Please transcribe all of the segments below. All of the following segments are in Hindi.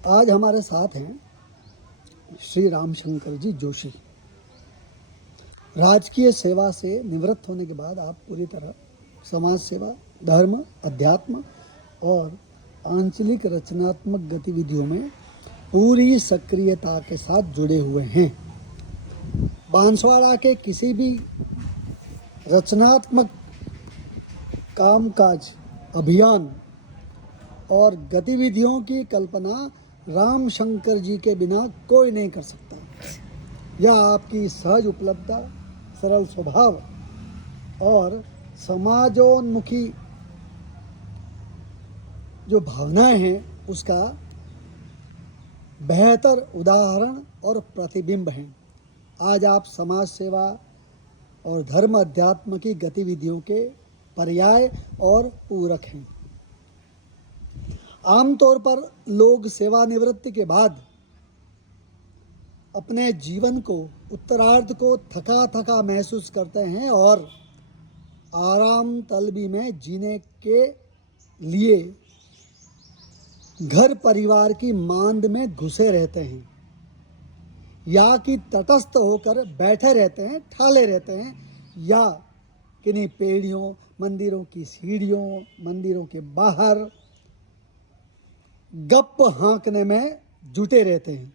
आज हमारे साथ हैं श्री रामशंकर जी जोशी। राजकीय सेवा से निवृत्त होने के बाद आप पूरी तरह समाज सेवा, धर्म, अध्यात्म और आंचलिक रचनात्मक गतिविधियों में पूरी सक्रियता के साथ जुड़े हुए हैं। बांसवाड़ा के किसी भी रचनात्मक कामकाज, अभियान और गतिविधियों की कल्पना राम शंकर जी के बिना कोई नहीं कर सकता। यह आपकी सहज उपलब्धता, सरल स्वभाव और समाजोन्मुखी जो भावनाएं हैं उसका बेहतर उदाहरण और प्रतिबिंब हैं। आज आप समाज सेवा और धर्म अध्यात्म की गतिविधियों के पर्याय और पूरक हैं। आमतौर पर लोग सेवानिवृत्ति के बाद अपने जीवन को, उत्तरार्ध को थका थका महसूस करते हैं और आराम तलबी में जीने के लिए घर परिवार की मांद में घुसे रहते हैं या कि तटस्थ होकर बैठे रहते हैं, ठाले रहते हैं या किन्हीं पेड़ियों, मंदिरों की सीढ़ियों, मंदिरों के बाहर गप हाँकने में जुटे रहते हैं।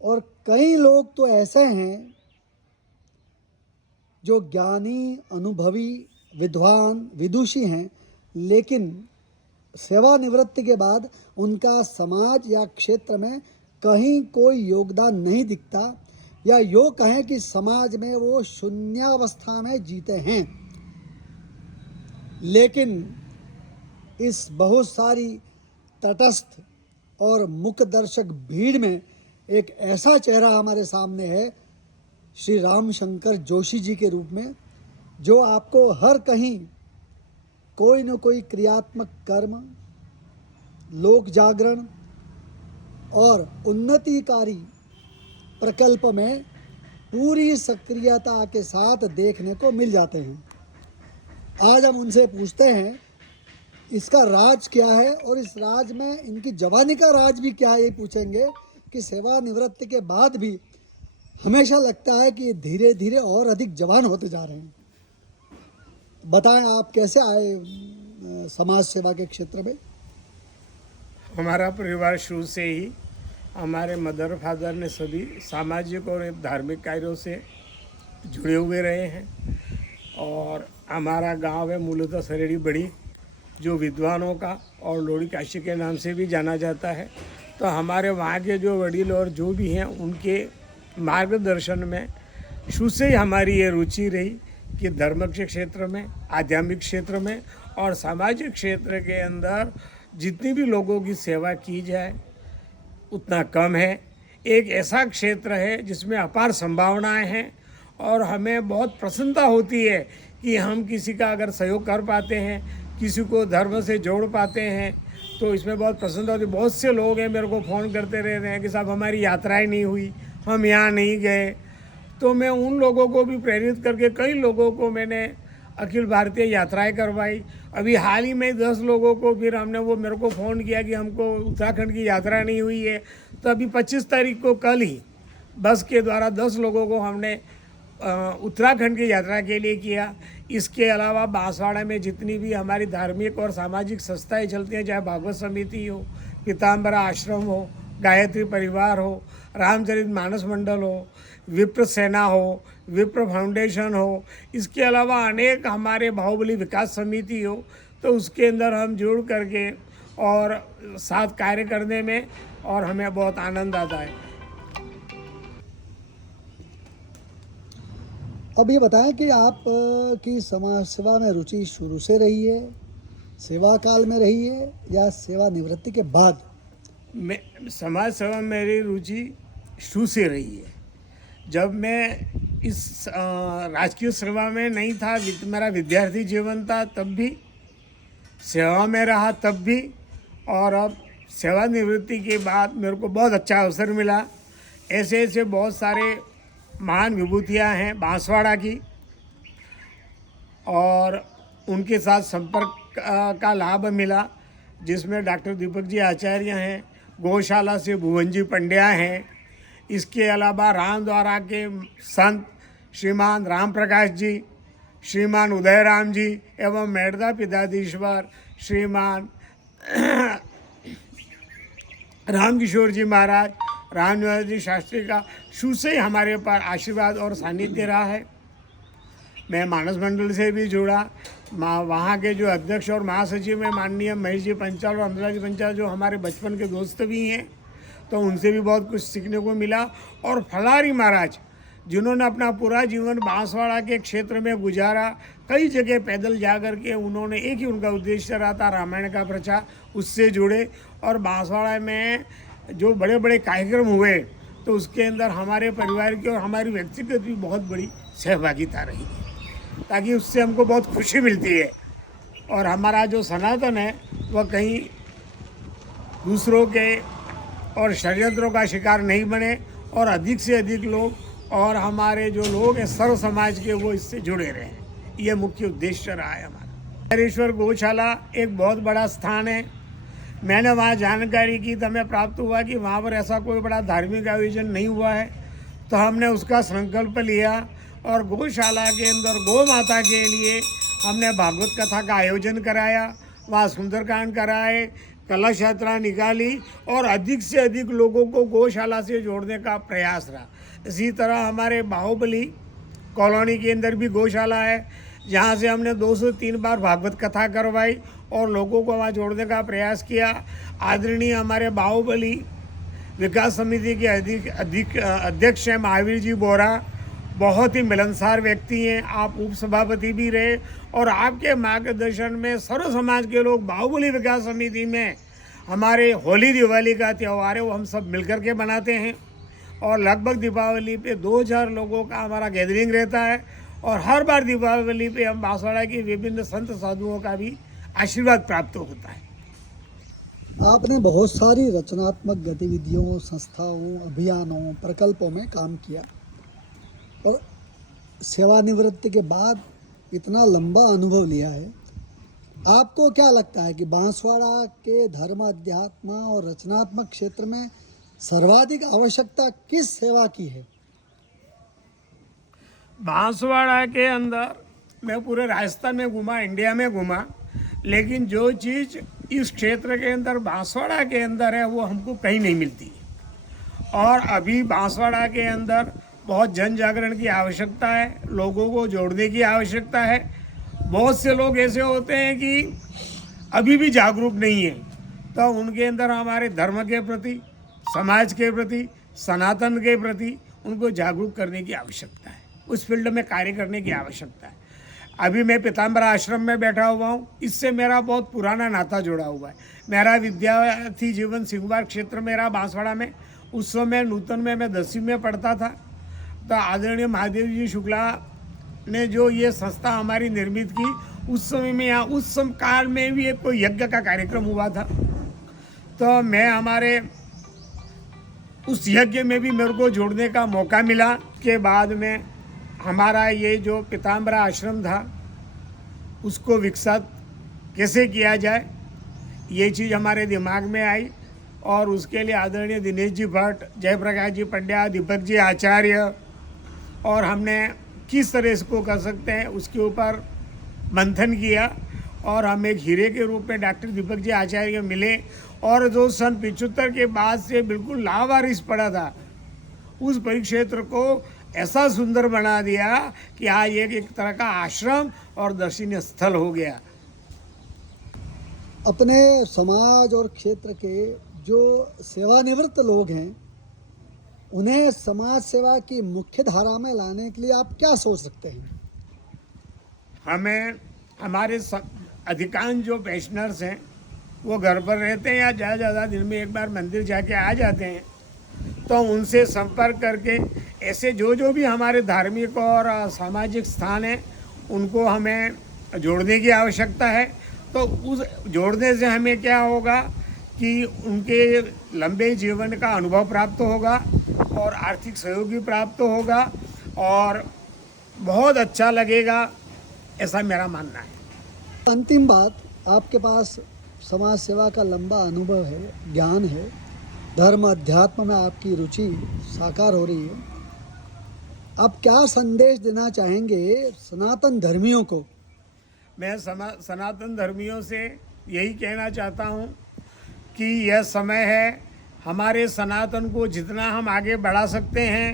और कई लोग तो ऐसे हैं जो ज्ञानी, अनुभवी, विद्वान, विदुषी हैं, लेकिन सेवानिवृत्ति के बाद उनका समाज या क्षेत्र में कहीं कोई योगदान नहीं दिखता, या यूँ कहें कि समाज में वो शून्यावस्था में जीते हैं। लेकिन इस बहुत सारी तटस्थ और मुख दर्शक भीड़ में एक ऐसा चेहरा हमारे सामने है श्री रामशंकर जोशी जी के रूप में, जो आपको हर कहीं कोई न कोई क्रियात्मक कर्म, लोक जागरण और उन्नतिकारी प्रकल्प में पूरी सक्रियता के साथ देखने को मिल जाते हैं। आज हम उनसे पूछते हैं इसका राज क्या है, और इस राज में इनकी जवानी का राज भी क्या है, ये पूछेंगे कि सेवानिवृत्ति के बाद भी हमेशा लगता है कि धीरे धीरे और अधिक जवान होते जा रहे हैं। बताएं आप कैसे आए समाज सेवा के क्षेत्र में? हमारा परिवार शुरू से ही, हमारे मदर फादर ने सभी सामाजिक और धार्मिक कार्यों से जुड़े हुए रहे हैं। और हमारा गांव है मूलतः सरेड़ी बड़ी, जो विद्वानों का और लोड़ी काशी के नाम से भी जाना जाता है। तो हमारे वहाँ के जो वडील और जो भी हैं, उनके मार्गदर्शन में शुरू से ही हमारी ये रुचि रही कि धर्म के क्षेत्र में, आध्यात्मिक क्षेत्र में और सामाजिक क्षेत्र के अंदर जितनी भी लोगों की सेवा की जाए उतना कम है। एक ऐसा क्षेत्र है जिसमें अपार संभावनाएं हैं और हमें बहुत प्रसन्नता होती है कि हम किसी का अगर सहयोग कर पाते हैं, किसी को धर्म से जोड़ पाते हैं, तो इसमें बहुत प्रसन्नता होती है। बहुत से लोग हैं मेरे को फ़ोन करते रहते हैं कि साहब हमारी यात्राएं नहीं हुई, हम यहाँ नहीं गए। तो मैं उन लोगों को भी प्रेरित करके कई लोगों को मैंने अखिल भारतीय यात्राएं करवाई। अभी हाल ही में 10 लोगों को फिर हमने, वो मेरे को फ़ोन किया कि हमको उत्तराखंड की यात्रा नहीं हुई है, तो अभी 25 तारीख को कल ही बस के द्वारा 10 लोगों को हमने उत्तराखंड की यात्रा के लिए किया। इसके अलावा बांसवाड़ा में जितनी भी हमारी धार्मिक और सामाजिक संस्थाएं चलती हैं, चाहे भागवत समिति हो, पीताम्बरा आश्रम हो, गायत्री परिवार हो, रामचरित मानस मंडल हो, विप्र सेना हो, विप्र फाउंडेशन हो, इसके अलावा अनेक हमारे बाहुबली विकास समिति हो, तो उसके अंदर हम जुड़ करके और साथ कार्य करने में और हमें बहुत आनंद आता है। अब ये बताएं कि आप की समाज सेवा में रुचि शुरू से रही है, सेवा काल में रही है, या सेवानिवृत्ति के बाद? मैं समाज सेवा में मेरी रुचि शुरू से रही है। जब मैं इस राजकीय सेवा में नहीं था, मेरा विद्यार्थी जीवन था, तब भी सेवा में रहा, तब भी, और अब सेवानिवृत्ति के बाद मेरे को बहुत अच्छा अवसर मिला। ऐसे ऐसे बहुत सारे महान विभूतियाँ हैं बांसवाड़ा की, और उनके साथ संपर्क का लाभ मिला। जिसमें डॉक्टर दीपक जी आचार्य हैं, गौशाला से भुवन जी पंड्या हैं, इसके अलावा रामद्वारा के संत श्रीमान राम प्रकाश जी, श्रीमान उदय राम जी एवं मेड़दा पिताधीश्वर श्रीमान राम किशोर जी महाराज, रामनिवास जी शास्त्री का शुरू से ही हमारे पर आशीर्वाद और सानिध्य रहा है। मैं मानस मंडल से भी जुड़ा, वहाँ के जो अध्यक्ष और महासचिव हैं माननीय महेश जी पंचाल और अमृता जी पंचाल, जो हमारे बचपन के दोस्त भी हैं, तो उनसे भी बहुत कुछ सीखने को मिला। और फलारी महाराज, जिन्होंने अपना पूरा जीवन बांसवाड़ा के क्षेत्र में गुजारा, कई जगह पैदल जा कर के उन्होंने, एक ही उनका उद्देश्य रहा था रामायण का प्रचार, उससे जुड़े। और बांसवाड़ा में जो बड़े बड़े कार्यक्रम हुए तो उसके अंदर हमारे परिवार की और हमारी व्यक्तिगत भी बहुत बड़ी सहभागिता रही, ताकि उससे हमको बहुत खुशी मिलती है। और हमारा जो सनातन है वह कहीं दूसरों के और षड्यंत्रों का शिकार नहीं बने, और अधिक से अधिक लोग और हमारे जो लोग हैं सर्व समाज के, वो इससे जुड़े रहें। ये मुख्य उद्देश्य रहा है हमारा। हरेश्वर गौशाला एक बहुत बड़ा स्थान है। मैंने वहाँ जानकारी की तो हमें प्राप्त हुआ कि वहाँ पर ऐसा कोई बड़ा धार्मिक आयोजन नहीं हुआ है, तो हमने उसका संकल्प लिया और गौशाला के अंदर गौ माता के लिए हमने भागवत कथा का आयोजन कराया, वहाँ सुंदरकांड कराए, कलश यात्रा निकाली और अधिक से अधिक लोगों को गौशाला से जोड़ने का प्रयास रहा। इसी तरह हमारे बाहुबली कॉलोनी के अंदर भी गौशाला है, जहाँ से हमने 2 से 3 बार भागवत कथा करवाई और लोगों को वहाँ जोड़ने का प्रयास किया। आदरणीय हमारे बाहुबली विकास समिति के अध्यक्ष हैं महावीर जी बोरा, बहुत ही मिलनसार व्यक्ति हैं। आप उप सभापति भी रहे और आपके मार्गदर्शन में सर्व समाज के लोग बाहुबली विकास समिति में हमारे होली दिवाली का त्यौहार है वो हम सब मिलकर के मनाते हैं। और लगभग दीपावली पे 2000 लोगों का हमारा गैदरिंग रहता है और हर बार दीपावली पे हम बांसवाड़ा की विभिन्न संत साधुओं का भी आशीर्वाद प्राप्त होता है। आपने बहुत सारी रचनात्मक गतिविधियों, संस्थाओं, अभियानों, प्रकल्पों में काम किया और सेवानिवृत्ति के बाद इतना लंबा अनुभव लिया है। आपको क्या लगता है कि बांसवाड़ा के धर्म, अध्यात्म और रचनात्मक क्षेत्र में सर्वाधिक आवश्यकता किस सेवा की है? बांसवाड़ा के अंदर मैं पूरे राजस्थान में घूमा, इंडिया में घूमा, लेकिन जो चीज़ इस क्षेत्र के अंदर बांसवाड़ा के अंदर है वो हमको कहीं नहीं मिलती। और अभी बांसवाड़ा के अंदर बहुत जन जागरण की आवश्यकता है, लोगों को जोड़ने की आवश्यकता है। बहुत से लोग ऐसे होते हैं कि अभी भी जागरूक नहीं है, तो उनके अंदर हमारे धर्म के प्रति, समाज के प्रति, सनातन के प्रति उनको जागरूक करने की आवश्यकता है, उस फील्ड में कार्य करने की आवश्यकता है। अभी मैं पीताम्बरा आश्रम में बैठा हुआ हूँ, इससे मेरा बहुत पुराना नाता जुड़ा हुआ है। मेरा विद्यार्थी जीवन सिंहवार क्षेत्र में रहा, बांसवाड़ा में। उस समय नूतन में मैं 10वीं में पढ़ता था, तो आदरणीय महादेव जी शुक्ला ने जो ये संस्था हमारी निर्मित की, उस समय में यहाँ उस समय काल में भी एक कोई यज्ञ का कार्यक्रम हुआ था, तो मैं हमारे उस यज्ञ में भी मेरे को जोड़ने का मौका मिला। के बाद में हमारा ये जो पीताम्बरा आश्रम था उसको विकसित कैसे किया जाए, ये चीज़ हमारे दिमाग में आई और उसके लिए आदरणीय दिनेश जी भट्ट, जयप्रकाश जी पंड्या, दीपक जी आचार्य और हमने किस तरह इसको कर सकते हैं उसके ऊपर मंथन किया और हम एक हीरे के रूप में डॉक्टर दीपक जी आचार्य मिले। और जो सन 75 के बाद से बिल्कुल लावारिस पड़ा था, उस परिक्षेत्र को ऐसा सुंदर बना दिया कि आज एक तरह का आश्रम और दर्शनीय स्थल हो गया। अपने समाज और क्षेत्र के जो सेवानिवृत्त लोग हैं, उन्हें समाज सेवा की मुख्य धारा में लाने के लिए आप क्या सोच सकते हैं? हमें हमारे अधिकांश जो पेंशनर्स हैं वो घर पर रहते हैं या ज़्यादा दिन में एक बार मंदिर जाके आ जाते हैं, तो उनसे संपर्क करके ऐसे जो भी हमारे धार्मिक और सामाजिक स्थान हैं उनको हमें जोड़ने की आवश्यकता है। तो उस जोड़ने से हमें क्या होगा कि उनके लंबे जीवन का अनुभव प्राप्त होगा और आर्थिक सहयोग भी प्राप्त होगा और बहुत अच्छा लगेगा, ऐसा मेरा मानना है। अंतिम बात, आपके पास समाज सेवा का लंबा अनुभव है, ज्ञान है, धर्म अध्यात्म में आपकी रुचि साकार हो रही है। आप क्या संदेश देना चाहेंगे सनातन धर्मियों को? मैं सनातन धर्मियों से यही कहना चाहता हूँ कि यह समय है, हमारे सनातन को जितना हम आगे बढ़ा सकते हैं,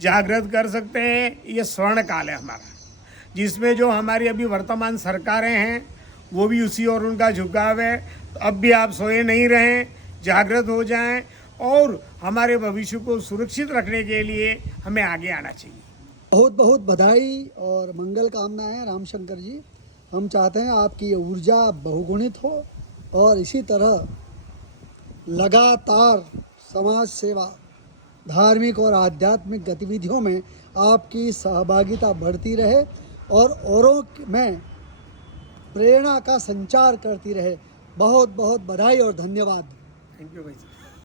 जागृत कर सकते हैं, ये स्वर्ण काल है हमारा, जिसमें जो हमारी अभी वर्तमान सरकारें हैं वो भी उसी और उनका झुकाव है। तो अब भी आप सोए नहीं रहें, जागृत हो जाएं और हमारे भविष्य को सुरक्षित रखने के लिए हमें आगे आना चाहिए। बहुत बहुत बधाई और मंगल कामनाएं रामशंकर जी। हम चाहते हैं आपकी ये ऊर्जा बहुगुणित हो और इसी तरह लगातार समाज सेवा, धार्मिक और आध्यात्मिक गतिविधियों में आपकी सहभागिता बढ़ती रहे और औरों में प्रेरणा का संचार करती रहे। बहुत बहुत बधाई और धन्यवाद। थैंक यू भाई साहब।